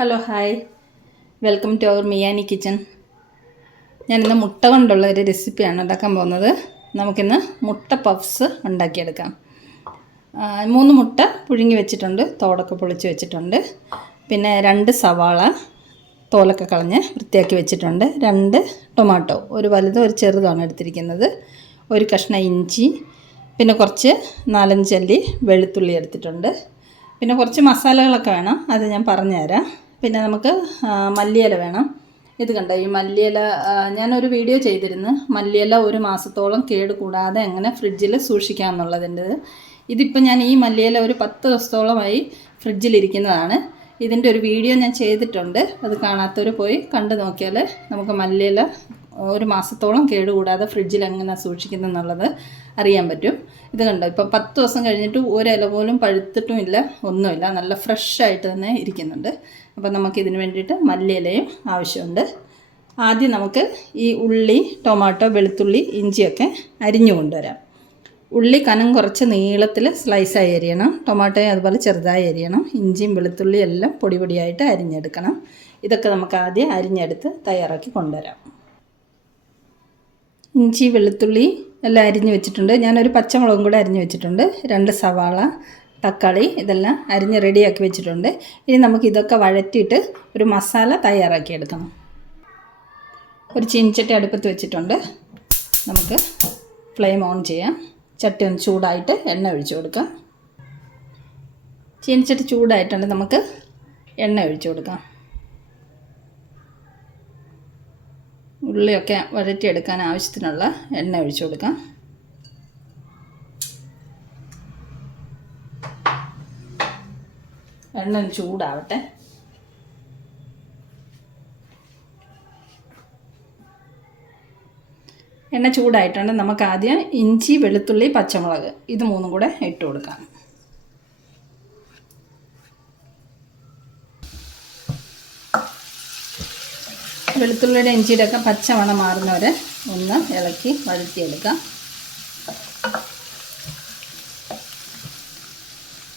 Hello hi, welcome to our മിയാനി kitchen. ഞാനിന്ന് മുട്ട കൊണ്ടുള്ള ഒരു റെസിപ്പിയാണ് ഉണ്ടാക്കാൻ പോകുന്നത്. നമുക്കിന്ന് മുട്ട പഫ്സ് ഉണ്ടാക്കിയെടുക്കാം. 3 മുട്ട പുഴുങ്ങി വെച്ചിട്ടുണ്ട്, തോടൊക്കെ പൊളിച്ച് വെച്ചിട്ടുണ്ട്. പിന്നെ 2 സവാള തോലൊക്കെ കളഞ്ഞ് വൃത്തിയാക്കി വെച്ചിട്ടുണ്ട്. 2 ടൊമാറ്റോ, ഒരു വലുതും ഒരു ചെറുതാണ് എടുത്തിരിക്കുന്നത്. ഒരു കഷ്ണം ഇഞ്ചി, പിന്നെ കുറച്ച് 4-5 അല്ലി വെളുത്തുള്ളി എടുത്തിട്ടുണ്ട്. പിന്നെ കുറച്ച് മസാലകളൊക്കെ വേണം, അത് ഞാൻ പറഞ്ഞുതരാം. പിന്നെ നമുക്ക് മല്ലിയില വേണം. ഇത് കണ്ടോ, ഈ മല്ലിയില ഞാനൊരു വീഡിയോ ചെയ്തിരുന്നു, മല്ലിയില 1 മാസത്തോളം കേട് കൂടാതെ എങ്ങനെ ഫ്രിഡ്ജിൽ സൂക്ഷിക്കാം എന്നുള്ളതിൻ്റെ. ഇതിപ്പോൾ ഞാൻ ഈ മല്ലിയില ഒരു 10 ദിവസത്തോളമായി ഫ്രിഡ്ജിലിരിക്കുന്നതാണ്. ഇതിൻ്റെ ഒരു വീഡിയോ ഞാൻ ചെയ്തിട്ടുണ്ട്, അത് കാണാത്തവർ പോയി കണ്ടു നോക്കിയാൽ നമുക്ക് മല്ലിയില 1 മാസത്തോളം കേടുകൂടാതെ ഫ്രിഡ്ജിൽ എങ്ങനെ സൂക്ഷിക്കുന്നെന്നുള്ളത് അറിയാൻ പറ്റും. ഇത് കണ്ടോ, ഇപ്പം 10 ദിവസം കഴിഞ്ഞിട്ട് ഒരില പോലും പഴുത്തിട്ടുമില്ല, ഒന്നുമില്ല, നല്ല ഫ്രഷായിട്ട് തന്നെ ഇരിക്കുന്നുണ്ട്. അപ്പം നമുക്കിതിന് വേണ്ടിയിട്ട് മല്ലിയിലയും ആവശ്യമുണ്ട്. ആദ്യം നമുക്ക് ഈ ഉള്ളി, ടൊമാറ്റോ, വെളുത്തുള്ളി, ഇഞ്ചിയൊക്കെ അരിഞ്ഞു കൊണ്ടുവരാം. ഉള്ളി കനം കുറച്ച് നീളത്തിൽ സ്ലൈസായി അരിയണം. ടൊമാറ്റോയും അതുപോലെ ചെറുതായി അരിയണം. ഇഞ്ചിയും വെളുത്തുള്ളിയും എല്ലാം പൊടി പൊടിയായിട്ട് അരിഞ്ഞെടുക്കണം. ഇതൊക്കെ നമുക്ക് ആദ്യം അരിഞ്ഞെടുത്ത് തയ്യാറാക്കി കൊണ്ടുവരാം. ഇഞ്ചി, വെളുത്തുള്ളി എല്ലാം അരിഞ്ഞ് വെച്ചിട്ടുണ്ട്. ഞാനൊരു പച്ചമുളകും കൂടെ അരിഞ്ഞ് വെച്ചിട്ടുണ്ട്. 2 സവാള, തക്കാളി ഇതെല്ലാം അരിഞ്ഞ് റെഡിയാക്കി വെച്ചിട്ടുണ്ട്. ഇനി നമുക്ക് ഇതൊക്കെ വഴറ്റിയിട്ട് ഒരു മസാല തയ്യാറാക്കി എടുക്കണം. ഒരു ചീനിച്ചട്ടി അടുപ്പത്ത് വെച്ചിട്ടുണ്ട്. നമുക്ക് ഫ്ലെയിം ഓൺ ചെയ്യാം. ചട്ടി ഒന്ന് ചൂടായിട്ട് എണ്ണ ഒഴിച്ചു കൊടുക്കാം. ചീനിച്ചട്ടി ചൂടായിട്ടുണ്ട്, നമുക്ക് എണ്ണ ഒഴിച്ചു കൊടുക്കാം. ഉള്ളിയൊക്കെ വഴറ്റിയെടുക്കാൻ ആവശ്യത്തിനുള്ള എണ്ണ ഒഴിച്ചു കൊടുക്കാം. എണ്ണ ചൂടാവട്ടെ. എണ്ണ ചൂടായിട്ടുണ്ട്, നമുക്ക് ആദ്യം ഇഞ്ചി, വെളുത്തുള്ളി, പച്ചമുളക് ഇത് 3 കൂടെ ഇട്ട് കൊടുക്കാം. വെളുത്തുള്ളിയുടെ ഇഞ്ചിയുടെ ഒക്കെ പച്ചമണം മാറുന്നവരെ ഒന്ന് ഇളക്കി വഴറ്റിയെടുക്കാം.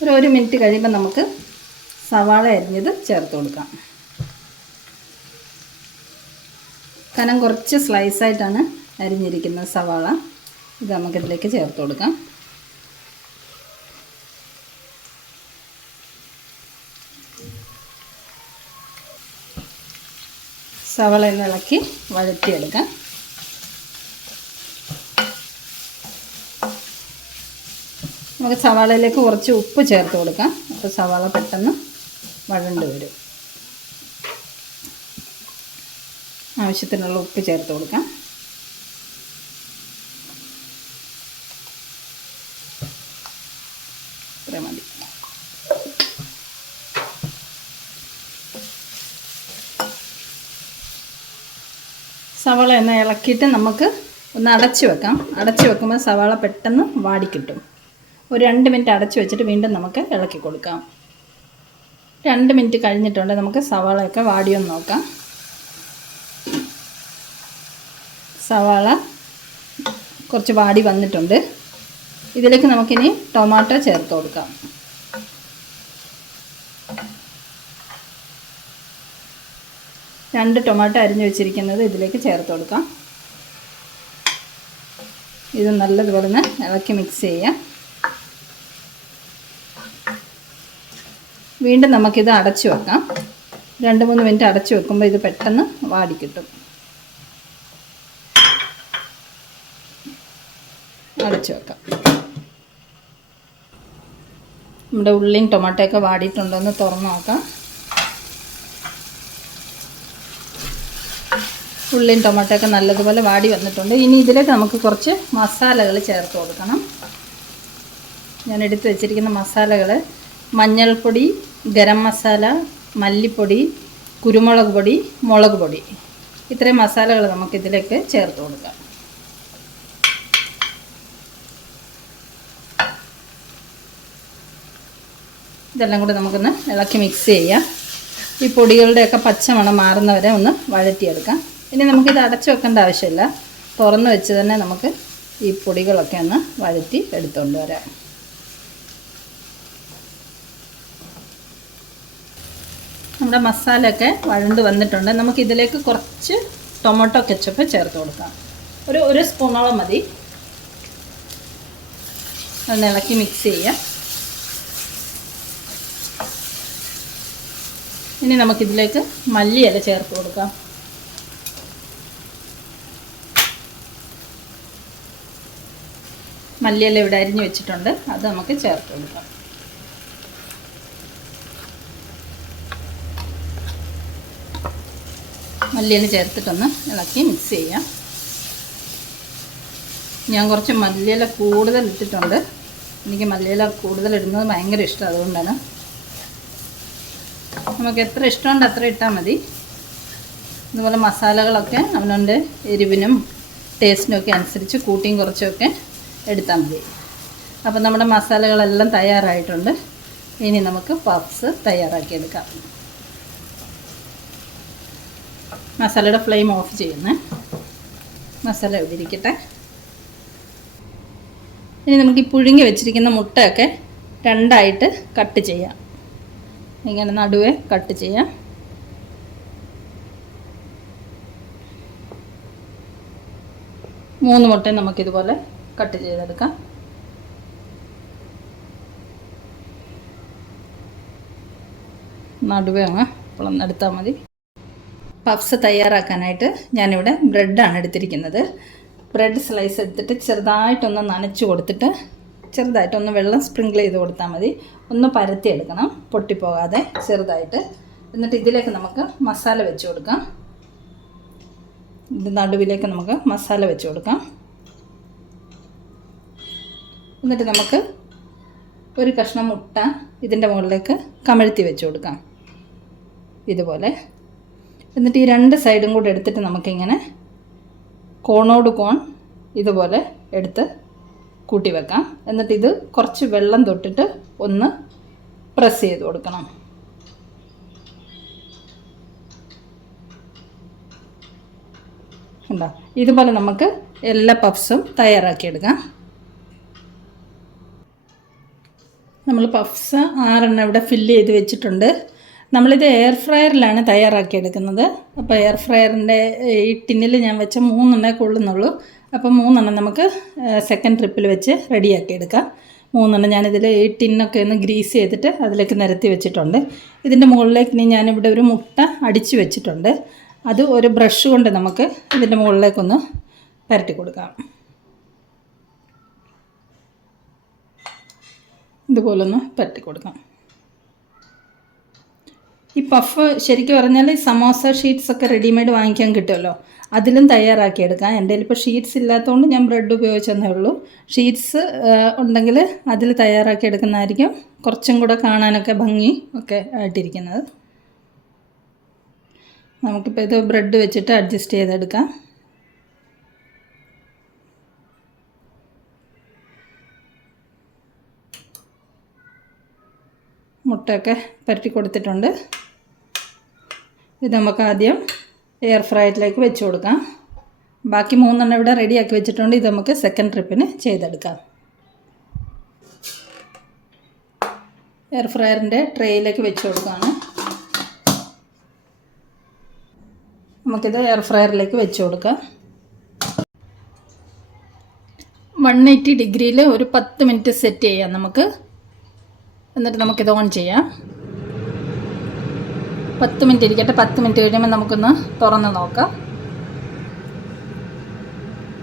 ഒരു 1 മിനിറ്റ് കഴിയുമ്പോൾ നമുക്ക് സവാള അരിഞ്ഞത് ചേർത്ത് കൊടുക്കാം. കനം കുറച്ച് സ്ലൈസായിട്ടാണ് അരിഞ്ഞിരിക്കുന്നത് സവാള. ഇത് നമുക്കിതിലേക്ക് ചേർത്ത് കൊടുക്കാം. സവാള ഇളക്കി വഴറ്റിയെടുക്കാം. നമുക്ക് സവാളയിലേക്ക് കുറച്ച് ഉപ്പ് ചേർത്ത് കൊടുക്കാം. അപ്പോൾ സവാള പെട്ടെന്ന് വഴണ്ട് വരും. ആവശ്യത്തിനുള്ള ഉപ്പ് ചേർത്ത് കൊടുക്കാം. ഇത്ര മതി. സവാള ഒന്ന് ഇളക്കിയിട്ട് നമുക്ക് ഒന്ന് അടച്ച് വെക്കാം. അടച്ച് വെക്കുമ്പോൾ സവാള പെട്ടെന്ന് വാടിക്കിട്ടും. ഒരു 2 മിനിറ്റ് അടച്ച് വെച്ചിട്ട് വീണ്ടും നമുക്ക് ഇളക്കി കൊടുക്കാം. 2 മിനിറ്റ് കഴിഞ്ഞിട്ടുണ്ട്, നമുക്ക് സവാളയൊക്കെ വാടിയൊന്ന് നോക്കാം. സവാള കുറച്ച് വാടി വന്നിട്ടുണ്ട്. ഇതിലേക്ക് നമുക്കിനി ടൊമാറ്റോ ചേർത്ത് കൊടുക്കാം. രണ്ട് ടൊമാറ്റോ അരിഞ്ഞ് വെച്ചിരിക്കുന്നത് ഇതിലേക്ക് ചേർത്ത് കൊടുക്കാം. ഇത് നല്ലതുപോലെ ഒന്ന് ഇളക്കി മിക്സ് ചെയ്യാം. വീണ്ടും നമുക്കിത് അടച്ചു വെക്കാം. 2-3 മിനിറ്റ് അടച്ചു വെക്കുമ്പോൾ ഇത് പെട്ടെന്ന് വാടിക്കിട്ടും. അടച്ചു വെക്കാം. നമ്മുടെ ഉള്ളിയും ടൊമാറ്റോയൊക്കെ വാടിയിട്ടുണ്ടോ എന്ന് തുറന്ന് നോക്കാം. ഉള്ളിയും ടൊമാറ്റോയൊക്കെ നല്ലതുപോലെ വാടി വന്നിട്ടുണ്ട്. ഇനി ഇതിലേക്ക് നമുക്ക് കുറച്ച് മസാലകൾ ചേർത്ത് കൊടുക്കണം. ഞാൻ എടുത്ത് വെച്ചിരിക്കുന്ന മസാലകൾ മഞ്ഞൾപ്പൊടി, ഗരം മസാല, മല്ലിപ്പൊടി, കുരുമുളക് പൊടി, മുളക് പൊടി, ഇത്രയും മസാലകൾ നമുക്കിതിലേക്ക് ചേർത്ത് കൊടുക്കാം. ഇതെല്ലാം കൂടി നമുക്കൊന്ന് ഇളക്കി മിക്സ് ചെയ്യാം. ഈ പൊടികളുടെയൊക്കെ പച്ചമണം മാറുന്നവരെ ഒന്ന് വഴറ്റിയെടുക്കാം. ഇനി നമുക്കിത് അടച്ചു വെക്കേണ്ട ആവശ്യമില്ല, തുറന്ന് വെച്ച് തന്നെ നമുക്ക് ഈ പൊടികളൊക്കെ ഒന്ന് വഴറ്റി എടുത്തുകൊണ്ട് വരാം. നമ്മുടെ മസാലയൊക്കെ വഴണ്ട് വന്നിട്ടുണ്ട്. നമുക്കിതിലേക്ക് കുറച്ച് ടൊമാറ്റോ കെച്ചപ്പ് ചേർത്ത് കൊടുക്കാം. ഒരു സ്പൂണോളം മതി. ഒന്ന് ഇളക്കി മിക്സ് ചെയ്യാം. ഇനി നമുക്കിതിലേക്ക് മല്ലിയില ചേർത്ത് കൊടുക്കാം. മല്ലിയില ഇവിടെ അരിഞ്ഞ് വെച്ചിട്ടുണ്ട്, അത് നമുക്ക് ചേർത്ത് കൊടുക്കാം. മല്ലിയില ചേർത്തിട്ടൊന്ന് ഇളക്കി മിക്സ് ചെയ്യാം. ഞാൻ കുറച്ച് മല്ലിയില കൂടുതൽ ഇട്ടിട്ടുണ്ട്. എനിക്ക് മല്ലിയില കൂടുതൽ ഇടുന്നത് ഭയങ്കര ഇഷ്ടം, അതുകൊണ്ടാണ്. നമുക്ക് എത്ര ഇഷ്ടമുണ്ട് അത്ര ഇട്ടാൽ മതി. അതുപോലെ മസാലകളൊക്കെ അവനവൻ്റെ എരിവിനും ടേസ്റ്റിനും ഒക്കെ അനുസരിച്ച് കൂട്ടിയും കുറച്ചൊക്കെ എടുത്താൽ മതി. അപ്പോൾ നമ്മുടെ മസാലകളെല്ലാം തയ്യാറായിട്ടുണ്ട്. ഇനി നമുക്ക് പഫ്സ് തയ്യാറാക്കിയെടുക്കാം. മസാലയുടെ ഫ്ലെയിം ഓഫ് ചെയ്യുന്നേ. മസാല ഇവിടെ ഇരിക്കട്ടെ. ഇനി നമുക്ക് ഈ പുഴുങ്ങി വെച്ചിരിക്കുന്ന മുട്ടയൊക്കെ രണ്ടായിട്ട് കട്ട് ചെയ്യാം. ഇങ്ങനെ നടുവേ കട്ട് ചെയ്യാം. മൂന്ന് മുട്ടയും നമുക്കിതുപോലെ കട്ട് ചെയ്തെടുക്കാം. നടുവേ അങ്ങ് പിളർന്നെടുത്താൽ മതി. പഫ്സ് തയ്യാറാക്കാനായിട്ട് ഞാനിവിടെ ബ്രെഡാണ് എടുത്തിരിക്കുന്നത്. ബ്രെഡ് സ്ലൈസ് എടുത്തിട്ട് ചെറുതായിട്ടൊന്ന് നനച്ച് കൊടുത്തിട്ട് ചെറുതായിട്ടൊന്ന് വെള്ളം സ്പ്രിങ്കിൾ ചെയ്ത് കൊടുത്താൽ മതി. ഒന്ന് പരത്തി എടുക്കണം, പൊട്ടിപ്പോകാതെ ചെറുതായിട്ട്. എന്നിട്ട് ഇതിലേക്ക് നമുക്ക് മസാല വെച്ച് കൊടുക്കാം. ഇത് നടുവിലേക്ക് നമുക്ക് മസാല വെച്ച് കൊടുക്കാം. എന്നിട്ട് നമുക്ക് ഒരു കഷ്ണം മുട്ട ഇതിൻ്റെ മുകളിലേക്ക് കമഴ്ത്തി വെച്ച് കൊടുക്കാം ഇതുപോലെ. എന്നിട്ട് ഈ രണ്ട് സൈഡും കൂടെ എടുത്തിട്ട് നമുക്കിങ്ങനെ കോണോട് കോൺ ഇതുപോലെ എടുത്ത് കൂട്ടി വെക്കാം. എന്നിട്ട് ഇത് കുറച്ച് വെള്ളം തൊട്ടിട്ട് ഒന്ന് പ്രസ് ചെയ്ത് കൊടുക്കണം. ഉണ്ടോ? ഇതുപോലെ നമുക്ക് എല്ലാ പഫ്സും തയ്യാറാക്കിയെടുക്കാം. നമ്മൾ പഫ്സ് 6 ഇവിടെ ഫില്ല് ചെയ്ത് വെച്ചിട്ടുണ്ട്. നമ്മളിത് എയർ ഫ്രയറിലാണ് തയ്യാറാക്കിയെടുക്കുന്നത്. അപ്പോൾ എയർ ഫ്രയറിൻ്റെ ഈ ടിന്നിൽ ഞാൻ വെച്ച 3 കൊള്ളുന്നുള്ളൂ. അപ്പോൾ 3 നമുക്ക് സെക്കൻഡ് ട്രിപ്പിൽ വെച്ച് റെഡിയാക്കി എടുക്കാം. 3 ഞാനിതിൽ ഈ ടിന്നൊക്കെ ഒന്ന് ഗ്രീസ് ചെയ്തിട്ട് അതിലേക്ക് നിരത്തി വെച്ചിട്ടുണ്ട്. ഇതിൻ്റെ മുകളിലേക്ക് ഇനി ഞാനിവിടെ ഒരു മുട്ട അടിച്ച് വെച്ചിട്ടുണ്ട്. അത് ഒരു ബ്രഷ് കൊണ്ട് നമുക്ക് ഇതിൻ്റെ മുകളിലേക്കൊന്ന് പരട്ടി കൊടുക്കാം. ഇതുപോലൊന്ന് പരട്ടി കൊടുക്കാം. ഈ പഫ് ശരിക്കും പറഞ്ഞാൽ ഈ സമോസ ഷീറ്റ്സൊക്കെ റെഡിമെയ്ഡ് വാങ്ങിക്കാൻ കിട്ടുമല്ലോ, അതിലും തയ്യാറാക്കിയെടുക്കാം. എൻ്റെ കയ്യിൽ ഇപ്പോൾ ഷീറ്റ്സ് ഇല്ലാത്തതുകൊണ്ട് ഞാൻ ബ്രെഡ് ഉപയോഗിച്ചെന്നേ ഉള്ളൂ. ഷീറ്റ്സ് ഉണ്ടെങ്കിൽ അതിൽ തയ്യാറാക്കിയെടുക്കുന്നതായിരിക്കും കുറച്ചും കൂടെ കാണാനൊക്കെ ഭംഗി ഒക്കെ ആയിട്ടിരിക്കുന്നത്. നമുക്കിപ്പോൾ ഇത് ബ്രെഡ് വെച്ചിട്ട് അഡ്ജസ്റ്റ് ചെയ്തെടുക്കാം. മുട്ടയൊക്കെ പരട്ടി കൊടുത്തിട്ടുണ്ട്. ഇത് നമുക്ക് ആദ്യം എയർ ഫ്രയറിലേക്ക് വെച്ച് കൊടുക്കാം. ബാക്കി 3 ഇവിടെ റെഡിയാക്കി വെച്ചിട്ടുണ്ട്. ഇത് നമുക്ക് സെക്കൻഡ് ട്രിപ്പിന് ചെയ്തെടുക്കാം. എയർ ഫ്രയറിൻ്റെ ട്രേയിലേക്ക് വെച്ച് കൊടുക്കുകയാണ്. നമുക്കിത് എയർ ഫ്രയറിലേക്ക് വെച്ച് കൊടുക്കാം. 180 ഡിഗ്രിയിൽ ഒരു 10 മിനിറ്റ് സെറ്റ് ചെയ്യാം നമുക്ക്. എന്നിട്ട് നമുക്കിത് ഓൺ ചെയ്യാം. 10 മിനിറ്റ് ഇരിക്കട്ടെ. 10 മിനിറ്റ് കഴിയുമ്പോൾ നമുക്കൊന്ന് തുറന്ന് നോക്കാം.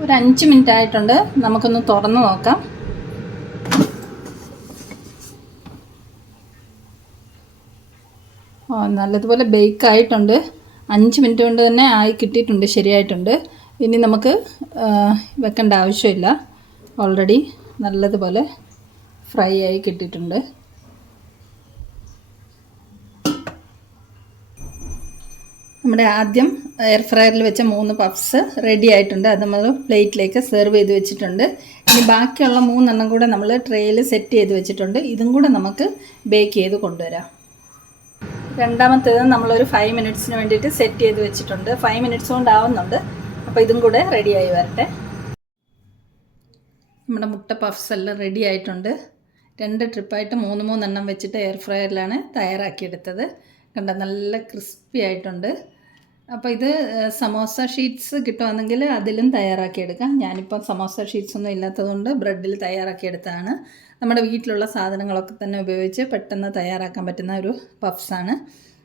ഒരു 5 മിനിറ്റ് ആയിട്ടുണ്ട്. നമുക്കൊന്ന് തുറന്ന് നോക്കാം. നല്ലതുപോലെ ബേക്ക് ആയിട്ടുണ്ട്. 5 മിനിറ്റ് കൊണ്ട് തന്നെ ആയി കിട്ടിയിട്ടുണ്ട്, ശരിയായിട്ടുണ്ട്. ഇനി നമുക്ക് വെക്കേണ്ട ആവശ്യമില്ല. ഓൾറെഡി നല്ലതുപോലെ ഫ്രൈ ആയി കിട്ടിയിട്ടുണ്ട്. നമ്മുടെ ആദ്യം എയർ ഫ്രയറിൽ വെച്ച 3 പഫ്സ് റെഡി ആയിട്ടുണ്ട്. അത് നമ്മൾ പ്ലേറ്റിലേക്ക് സെർവ് ചെയ്ത് വെച്ചിട്ടുണ്ട്. ഇനി ബാക്കിയുള്ള 3 കൂടെ നമ്മൾ ട്രേയിൽ സെറ്റ് ചെയ്ത് വെച്ചിട്ടുണ്ട്. ഇതും കൂടെ നമുക്ക് ബേക്ക് ചെയ്ത് കൊണ്ടുവരാം. രണ്ടാമത്തേത് നമ്മളൊരു 5 മിനിറ്റ്സിന് വേണ്ടിയിട്ട് സെറ്റ് ചെയ്ത് വെച്ചിട്ടുണ്ട്. 5 മിനിറ്റ്സ് കൊണ്ടാവുന്നുണ്ട്. അപ്പോൾ ഇതും കൂടെ റെഡിയായി വരട്ടെ. നമ്മുടെ മുട്ട പഫ്സ് എല്ലാം റെഡി ആയിട്ടുണ്ട്. 2 ട്രിപ്പായിട്ട് 3 വെച്ചിട്ട് എയർ ഫ്രയറിലാണ് തയ്യാറാക്കിയെടുത്തത്. കണ്ട നല്ല ക്രിസ്പി ആയിട്ടുണ്ട്. അപ്പോൾ ഇത് സമോസ ഷീറ്റ്സ് കിട്ടുവാണെങ്കിൽ അതിലും തയ്യാറാക്കിയെടുക്കാം. ഞാനിപ്പോൾ സമോസ ഷീറ്റ്സ് ഒന്നും ഇല്ലാത്തതുകൊണ്ട് ബ്രെഡിൽ തയ്യാറാക്കിയെടുത്തതാണ്. നമ്മുടെ വീട്ടിലുള്ള സാധനങ്ങളൊക്കെ തന്നെ ഉപയോഗിച്ച് പെട്ടെന്ന് തയ്യാറാക്കാൻ പറ്റുന്ന ഒരു പഫ്സാണ്.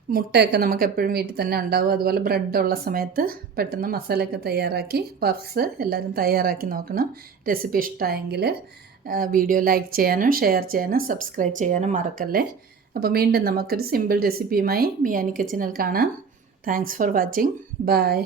മുട്ടയൊക്കെ നമുക്ക് എപ്പോഴും വീട്ടിൽ തന്നെ ഉണ്ടാവും. അതുപോലെ ബ്രെഡ് ഉള്ള സമയത്ത് പെട്ടെന്ന് മസാലയൊക്കെ തയ്യാറാക്കി പഫ്സ് എല്ലാവരും തയ്യാറാക്കി നോക്കണം. റെസിപ്പി ഇഷ്ടമായെങ്കിൽ വീഡിയോ ലൈക്ക് ചെയ്യാനും ഷെയർ ചെയ്യാനും സബ്സ്ക്രൈബ് ചെയ്യാനും മറക്കല്ലേ. അപ്പോൾ വീണ്ടും നമുക്കൊരു സിമ്പിൾ റെസിപ്പിയുമായി മിയാനി കിച്ചണിൽ കാണാം. Thanks for watching. ബൈ.